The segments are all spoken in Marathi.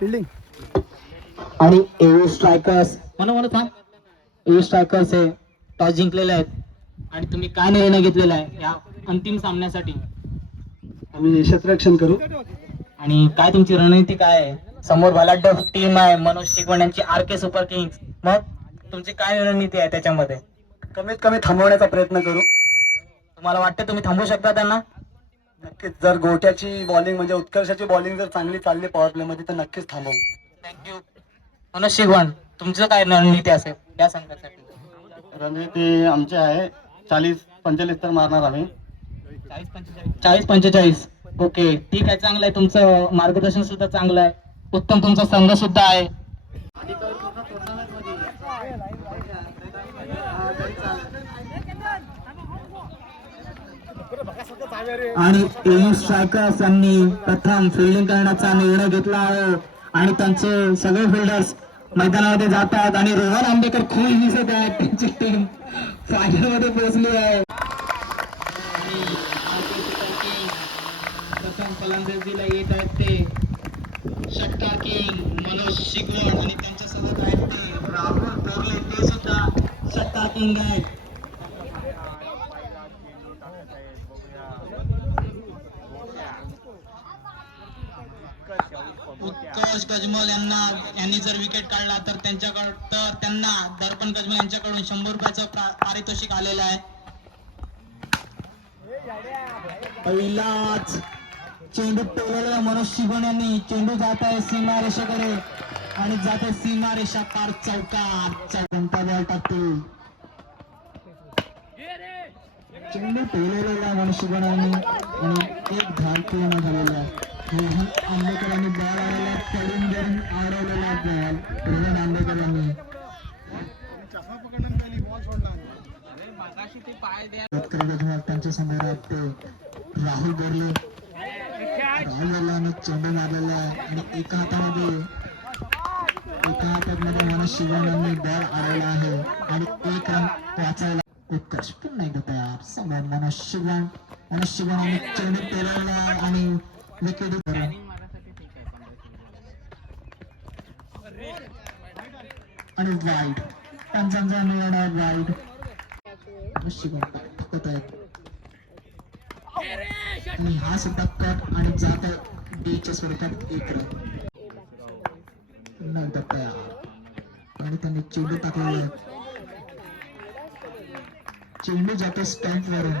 फिल्डिंग आणि एव्ही स्ट्रायकर्स म्हणा म्हणा थांब. एव्ही स्ट्रायकर्स हे टॉस जिंकलेले आहेत. आणि तुम्ही काय निर्णय घेतलेला आहे या अंतिम सामन्यासाठी? आम्ही क्षेत्ररक्षण करू. आणि काय तुमची रणनीती काय आहे? समोर बलाढ्य टीम आहे मनोज शिकवण यांची आर के सुपर किंग्स मग तुमची काय रणनीती आहे त्याच्यामध्ये? कमीत कमी थांबवण्याचा प्रयत्न करू. तुम्हाला वाटतं तुम्ही थांबवू शकता त्यांना? नक्कीच. जर गोट्याची बॉलिंग म्हणजे उत्कर्षाची बॉलिंग जर चांगली चालली पॉवर प्ले मध्ये तर नक्कीच थांबवू. थँक्यू मनोज शिकवण तुमचं काय रणनीती असेल? या संघासाठी. रणनीती आमची आहे. चाळीस पंचेचाळीस तर मारणार आम्ही. चाळीस पंचेचाळीस. चाळीस पंचेचाळीस. ओके. ठीक आहे चांगलं आहे. तुमचं मार्गदर्शन सुद्धा चांगलं आहे. उत्तम तुमचा संघ सुद्धा आहे. आणि एव्ही स्ट्रायकर्स यांनी प्रथम फिल्डिंग करण्याचा निर्णय घेतला आहे. आणि त्यांचे सगळे फिल्डर्स मैदानामध्ये जातात आणि रोहन आंबेकर खूप दिसत आहेत. त्यांची टीम फायनलमध्ये पोहोचली आहे. प्रथम फलंदाजीला येत आहेत ते षटकार किंग मनोज शिगवण आणि त्यांच्यासोबत आहेत ते राहुल बोरले ते सुद्धा षटकार किंग आहेत. उत्कर्ष गजमल यांना यांनी जर विकेट काढला तर त्यांच्याकडं तर त्यांना दर्पण गजमल यांच्याकडून शंभर रुपयाचं पारितोषिक आलेलं आहे. पहिलाच चेंडू टोलवलेला मनोज शिगोण यांनी चेंडू जात आहे सीमा रेषेकडे. आणि जात आहे सीमा रेषा पार चौकार चौका बॉल टाकतील चेंडू टोलवलेला मनोज शिगोण यांनी आणि एक धाव पूर्ण झालेला आहे. रोहन बॉल आलेला पडून देऊन अडवलेला बॉल रोहन आंबेकरांनी. त्यांच्यासमोर राहुल बोरले राहुल गोरलाने चेंडू मारलेला आहे. आणि एका हातामध्ये एका हातामध्ये मला शिवण बॉल आलेला आहे. आणि एक रन वाचायला उत्कर्ष पुन्हा एकदा तयार. समोर मनोज शिवण. मनोज शिवण आणि चेंडू पेरवला आणि विकेट आणि वाईड पंचांचा मिळणार वाईड शिवण आहेत आणि हा सुद्धा कट आणि जात आहे डीच्या स्वरूपात एक रन पुन्हा एकदा तयार आणि त्यांनी चेंडू टाकलेला आहे. चेंडू जातो स्टॅम्प वरून.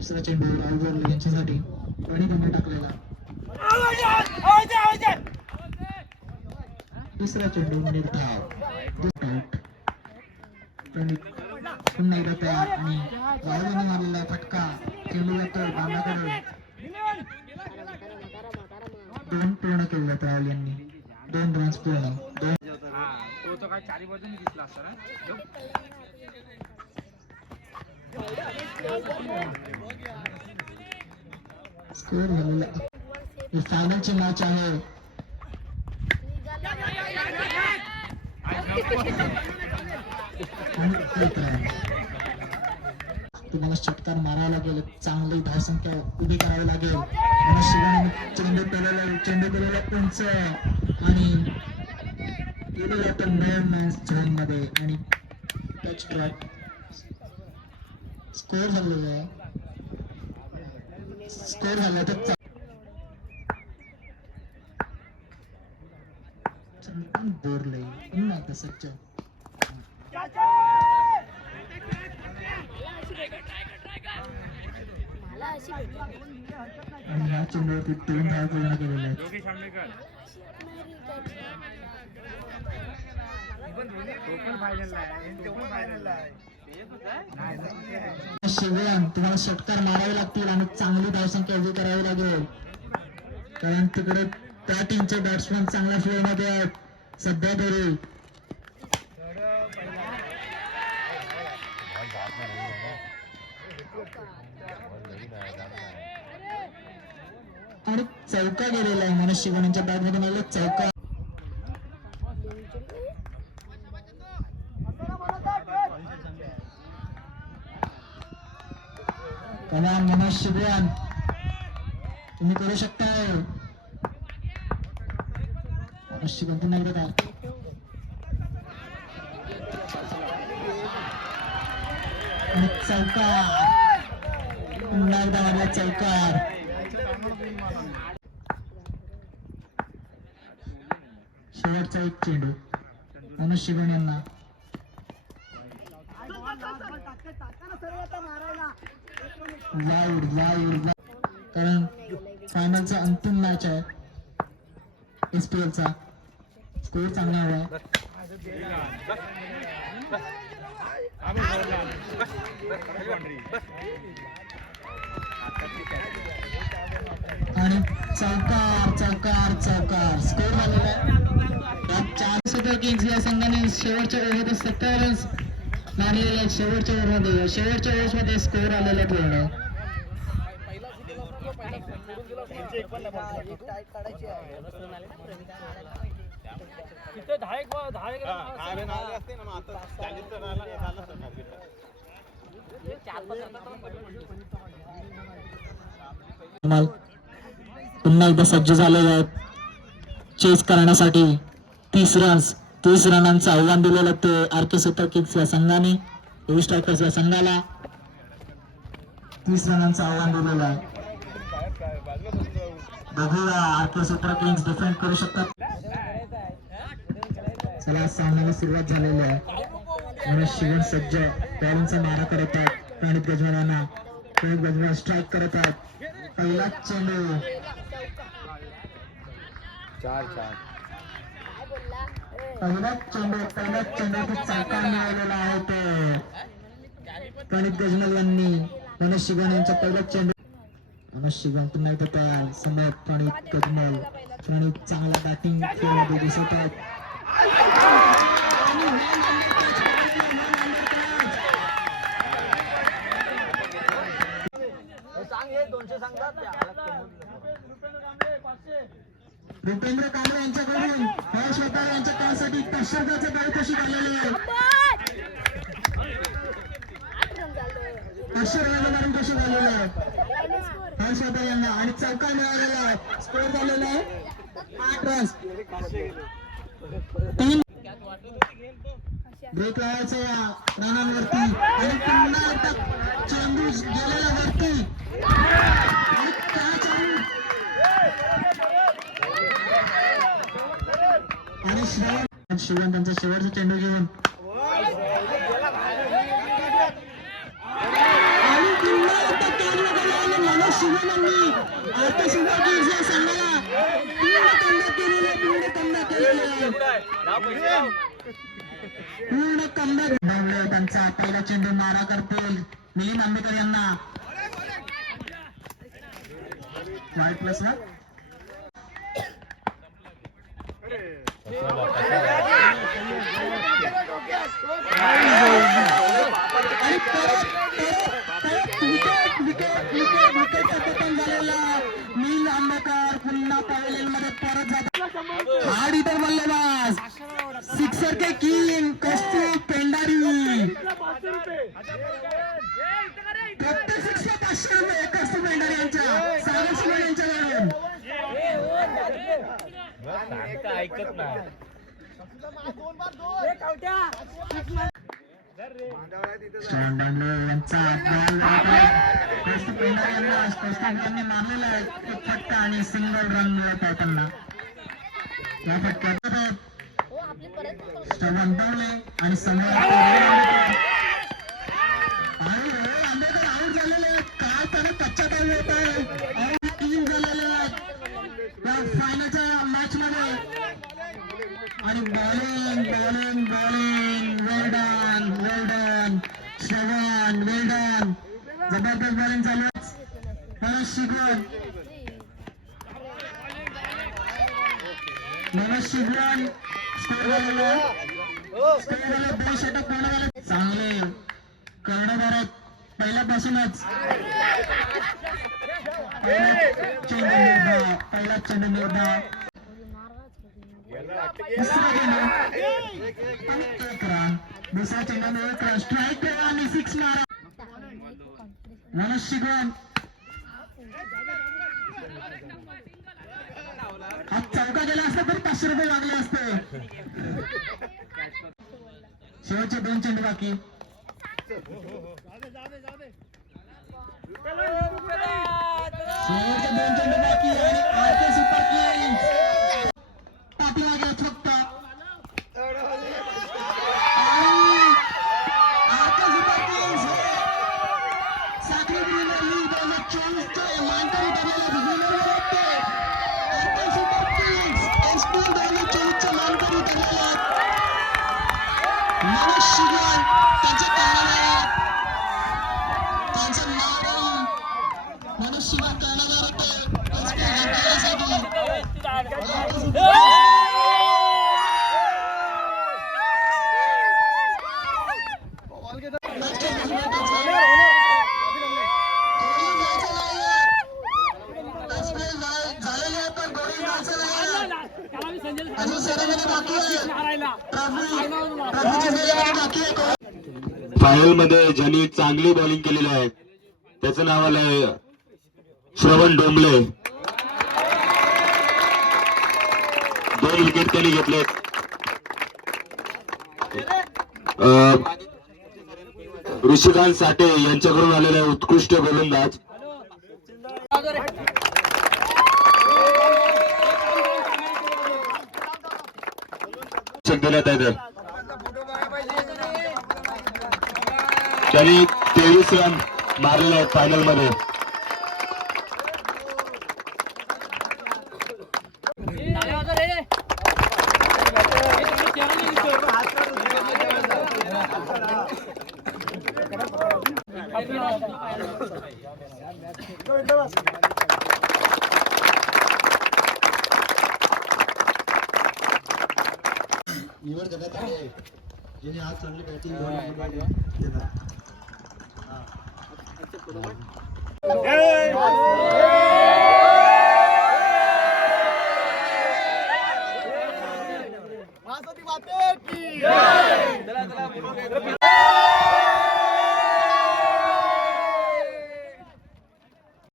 दुसरा चेंडूवर राहुल यांच्यासाठी आणि त्यांनी टाकलेला. दुसरा चेंडू निर्धाव. पुन्हा एकदा तयार आणि राहुलने मारलेला फटका चेंडू जातो बांधाकडे दोन पूर्ण केले जात राहुल यांनी दोन रन्स पूर्ण. दोन तो काय चारी बाजूने दिसला असता ना स्कोर झालेला ही फायनलची मॅच आहे. तुम्हाला षटकार मारावा लागेल. चांगली धावसंख्या उभी करावी लागेल. चेंडू पेलेला चेंडू पेलेला उंच आणि गेलेला जातं नो मॅच झोनमध्ये. आणि टच ड्रॉप स्कोर झालेला आहे. स्कोर झाला तर बोरले चेंडूवरती दोन धाव पूर्ण केलेले आहेत. योगेश तुम्हाला षटकार मारावे लागतील आणि चांगली धावसंख्या उभी करावी लागेल. कारण तिकडे त्या टीमचे बॅट्समॅन चांगल्या फ्लो मध्ये आहेत. सध्या तरी. आणि चौका गेलेला आहे. मनोज शिवणांच्या बॅटमध्ये चौका. कमान तुम्ही करू शकता मनोज शिबवान पुन्हा चौकार. पुन्हा एकदा चौकार. शेवटचा एक चेंडू. मनोज शिबन यांना वाईड वाईड कारण फायनलचा अंतिम मॅच आहे. एस पी एलचा स्कोर चांगला हवा आणि चौकार चौकार चौकार. स्कोर झालेला आहे. यात चार सुद्धा किंग्स या संघाने शेवटच्या ओव्हरमध्ये सत्तर रन्स मारलेले आहेत शेवटच्या ओव्हरमध्ये शेवटच्या ओव्हर्समध्ये स्कोर आलेला पूर्ण पुन्हा एकदा सज्ज झालेले आहेत. चेस करण्यासाठी तीस रन्स तीस रनांचं आव्हान दिलेलं ते आर के सुपर किक्स या संघाने हेवी स्ट्रायकर्स या संघाला तीस रनांचं आव्हान दिलेलं आहे. बघूया R K Super Kings defend करू शकतात. चला सामन्याला सुरुवात झालेली आहे. मनोज शिवण सज्ज बॉलिंगचा मारा करत आहेत. प्रणित गजवालांना प्रणित गजवाल स्ट्राईक करत आहेत. पहिला चेंडू. पहिलाच चेंडू पहिल्याच चेंडूची चाका मिळालेला आहे तो. प्रणित गजमल यांनी मनोज शिगण यांचा पहिलाच चेंडू मनोज शिगण पुन्हा एकदा तयार. समोर प्रणित गजमल प्रणित चांगला बॅटिंग खेळमध्ये दिसत आहेत दोनशे सांगतात. रुपेंद्र कांबळे यांच्याकडून हर्ष वतार यांच्या काळासाठी कश्यपाचं बळ कशी झालेले आहे कश्यप कशी झालेलं आहे? हर्ष वतार यांना आणि चौका मिळालेला आहे. स्कोर झालेला आहे. आठ रन्स तीन ब्रेक लावायचं या रनांवरती. आणि पुन्हा एकदा चेंडू गेलेला वरती. आणि काय चेंडू आणि श्रवण शिवण त्यांचा शेवटचा चेंडू घेऊन आणि आता सुद्धा संघाला पूर्ण कमबॅक केलेलं पूर्ण कमबॅक धावले त्यांचा पहिला चेंडू मारा करतील मिलिंद आंबेकर यांना वाईट प्लस ना? आणि परत परत परत विकेट परत जातात हार्ड इतर बल्लेबाज सिक्सर के किंग कौस्तुभ पेंडारी प्रत्येक सिक्सला पाचशे रुपये कौस्तुभ पेंडारी यांच्या सागर सुमन कौस्तुभ यांनी मारलेला आहे एक फटका आणि सिंगल रन मिळत आहे त्यांना या फटक्यात आणि समोर आणि bowling bowling bowling well done well done Shravan well जबरदस्त बॉलिंग चालू आहे. मनोज शिगवण मनोज शिगवण स्कोर झालेला स्कोर झाला दोन षटक पूर्ण झाले. चांगले कर्णधार पहिल्यापासूनच. पहिला चेंडू निर्धा पहिला चेंडू निर्धा तिसरा चेंडू आणि एक रन दुसरा चेंडू स्ट्राईक करा आणि सिक्स मारा मनोज शिगवण आज चौका गेला असता तर पाचशे रुपये लागले असते शेवटचे दोन चेंडू बाकी शेवटचे दोन चेंडू बाकी आणि आरके सुपर किंग्स पाठीमागे फक्त आणि RK Super Kings Sakhare Premier League दोन हजार चोवीसचे मानकरी ठरलेले विनर होते आरके सुपर किंग्स एसपी दोन हजार चोवीसचे मानकरी ठरलेले आहेत मनोज शिगवण त्यांचे कर्णधार त्यांचं नाव राहून मनोज शिगवण कर्णधार होते एसपी जिंकण्यासाठी फायनलमध्ये ज्यांनी चांगली बॉलिंग केलेली आहे त्याचं नाव आलंय श्रवण डोंबले. दोन विकेट त्यांनी घेतलेत. अं, ऋषिकांत साठे यांच्याकडून आलेले उत्कृष्ट गोलंदाज. देण्यात आहे त्यांनी तेवीस रन मारलेले आहेत फायनलमध्ये. निवड करण्यात आली आहे. ज्याने आज चांगली बॅटिंग माती